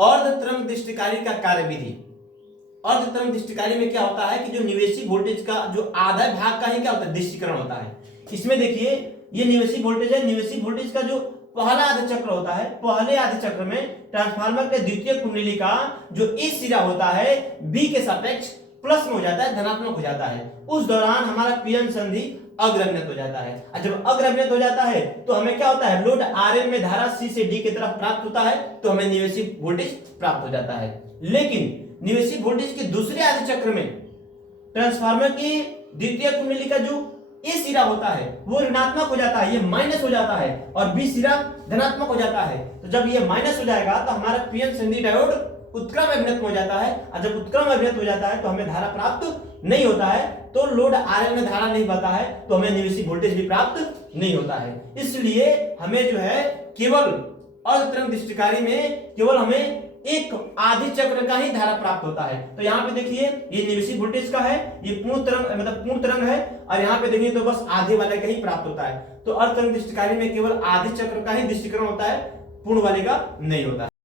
अर्धतरंग दृष्टिकारी का कार्यविधि। अर्धतरंग दृष्टिकारी में क्या होता है कि जो निवेशी वोल्टेज का जो आधा भाग का ही क्या होता है, दृश्यकरण होता है। इसमें देखिए ये निवेशी वोल्टेज है, निवेशी वोल्टेज का जो पहला आधे चक्र होता है, पहले आधे चक्र में ट्रांसफार्मर के द्वितीय कुंडली का जो ए सिरा होता है बी के सापेक्ष प्लस में हो जाता है, धनात्मक हो जाता है। उस दौरान हमारा पीएन संधि अग्रगण्यत हो जाता है, और जब अग्रगण्यत हो जाता है तो हमें क्या होता है, लोड आरएल में धारा सी से डी की तरफ प्राप्त होता है, तो हमें निवेशी वोल्टेज प्राप्त हो जाता है। लेकिन निवेशी वोल्टेज के दूसरे आधे चक्र में ट्रांसफार्मर की द्वितीय कुंडली का जो ए सिरा होता है वो ऋणात्मक हो जाता है, ये माइनस हो जाता है, और बी सिरा धनात्मक हो जाता है। तो जब ये माइनस हो जाएगा तो हमारा पीएन संधि डायोड उत्क्रम अभिनत हो जाता है, और जब उत्क्रम अभिनत हो जाता है तो हमें धारा प्राप्त नहीं होता है, तो लोड आरएल में धारा नहीं बहता है, तो हमें निवेशी वोल्टेज भी प्राप्त नहीं होता है। इसलिए हमें जो है केवल अर्धतरंग दृष्टिकारी में केवल हमें एक आधे चक्र का ही धारा प्राप्त होता है। तो यहाँ पे देखिए ये निवेशी वोल्टेज का है, ये पूर्ण तरंग मतलब पूर्ण तरंग है, और यहाँ पे देखिए तो बस आधे वाले का ही प्राप्त होता है। तो अर्धतरंग दृष्टिकारी में केवल आधे चक्र का ही दृष्टिकरण होता है, पूर्ण वाले का नहीं होता है।